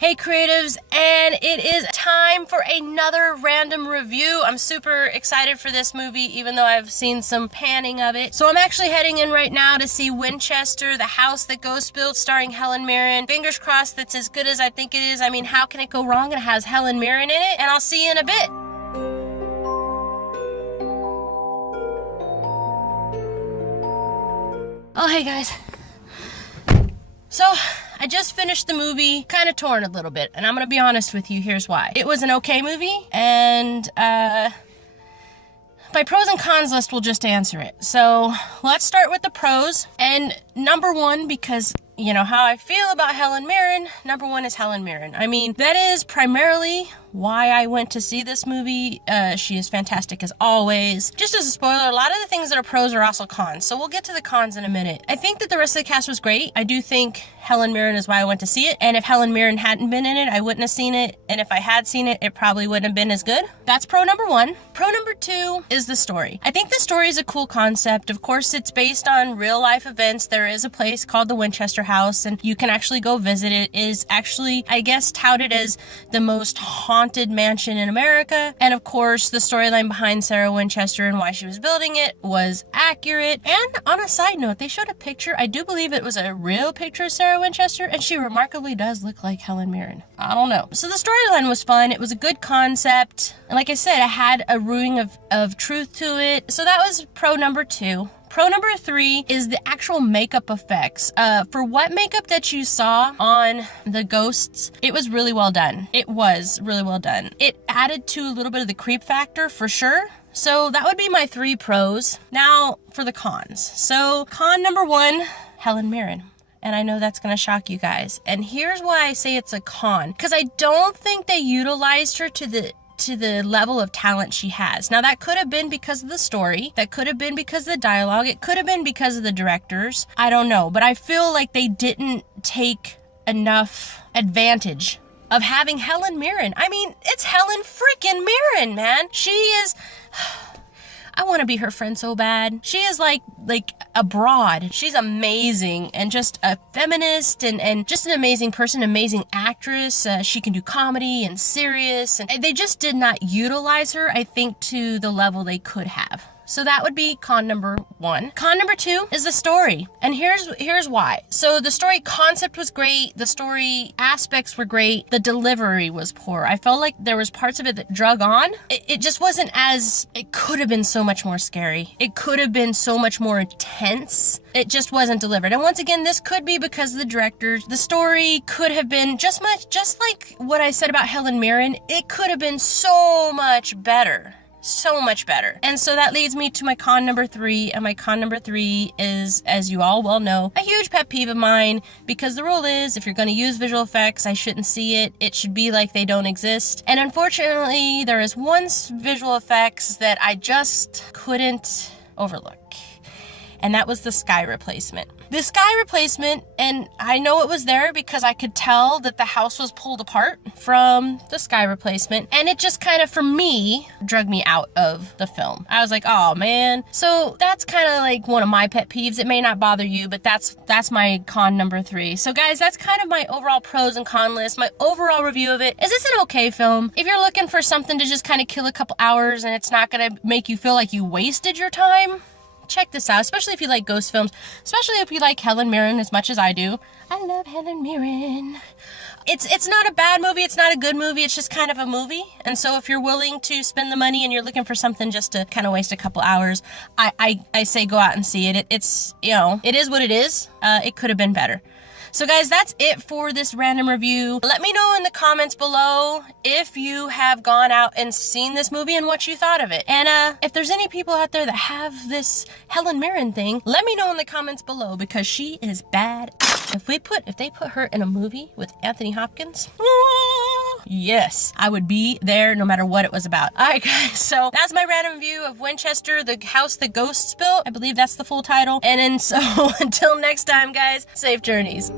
Hey creatives, and it is time for another random review. I'm super excited for this movie, even though I've seen some panning of it. So I'm actually heading in right now to see Winchester, the house that Ghosts built, starring Helen Mirren. Fingers crossed that's as good as I think it is. I mean, how can it go wrong? It has Helen Mirren in it, and I'll see you in a bit. Oh, hey guys. So, I just finished the movie, kind of torn a little bit, and I'm gonna be honest with you, here's why. It was an okay movie, and my pros and cons list will just answer it. So, let's start with the pros, and number one, because you know how I feel about Helen Mirren, number one is Helen Mirren. I mean, that is primarily why I went to see this movie. She is fantastic as always. Just as a spoiler, a lot of the things that are pros are also cons, so we'll get to the cons in a minute. I think that the rest of the cast was great. I do think Helen Mirren is why I went to see it, and if Helen Mirren hadn't been in it, I wouldn't have seen it, and if I had seen it, it probably wouldn't have been as good. That's pro number one. Pro number two is the story. I think the story is a cool concept. Of course, it's based on real life events. There is a place called the Winchester House, and you can actually go visit it. It is actually, I guess, touted as the most haunted mansion in America. And of course, the storyline behind Sarah Winchester and why she was building it was accurate. And on a side note, they showed a picture. I do believe it was a real picture of Sarah Winchester, and she remarkably does look like Helen Mirren. I don't know. So the storyline was fun. It was a good concept. And like I said, it had a ruing of truth to it. So that was pro number two. Pro number three is the actual makeup effects. For what makeup that you saw on the ghosts, it was really well done. It was really well done. It added to a little bit of the creep factor for sure. So that would be my three pros. Now for the cons. So con number one, Helen Mirren. And I know that's gonna shock you guys. And here's why I say it's a con. Because I don't think they utilized her to the level of talent she has. Now that could have been because of the story, that could have been because of the dialogue, it could have been because of the directors, I don't know, but I feel like they didn't take enough advantage of having Helen Mirren. I mean, it's Helen freaking Mirren, man. She is, I want to be her friend so bad. She is like a broad. She's amazing and just a feminist and just an amazing person, amazing actress. She can do comedy and serious, and they just did not utilize her, I think, to the level they could have. So that would be con number one. Con number two is the story. And here's why. So the story concept was great. The story aspects were great. The delivery was poor. I felt like there was parts of it that drug on. It just wasn't as, it could have been so much more scary. It could have been so much more intense. It just wasn't delivered. And once again, this could be because of the directors. The story could have been just like what I said about Helen Mirren. It could have been so much better. So much better. And so that leads me to my con number three, and my con number three is, as you all well know, a huge pet peeve of mine, because the rule is, if you're going to use visual effects, I shouldn't see it. It should be like they don't exist. And unfortunately, there is one visual effects that I just couldn't overlook, and that was the sky replacement. The sky replacement, and I know it was there because I could tell that the house was pulled apart from the sky replacement, and it just kind of, for me, drug me out of the film. I was like, oh man. So that's kind of like one of my pet peeves. It may not bother you, but that's my con number three. So guys, that's kind of my overall pros and con list. My overall review of it is, it's an okay film. If you're looking for something to just kind of kill a couple hours and it's not gonna make you feel like you wasted your time, check this out, especially if you like ghost films, especially if you like Helen Mirren as much as I do. I love Helen Mirren. It's not a bad movie, it's not a good movie, it's just kind of a movie. And so if you're willing to spend the money and you're looking for something just to kind of waste a couple hours, I say go out and see it. It's, you know, it is what it is. It could have been better. So guys, that's it for this random review. Let me know in the comments below if you have gone out and seen this movie and what you thought of it. And if there's any people out there that have this Helen Mirren thing, let me know in the comments below, because she is bad. If they put her in a movie with Anthony Hopkins, yes, I would be there no matter what it was about. All right, guys, so that's my random view of Winchester, the house the ghosts built. I believe that's the full title. And then so until next time, guys, safe journeys.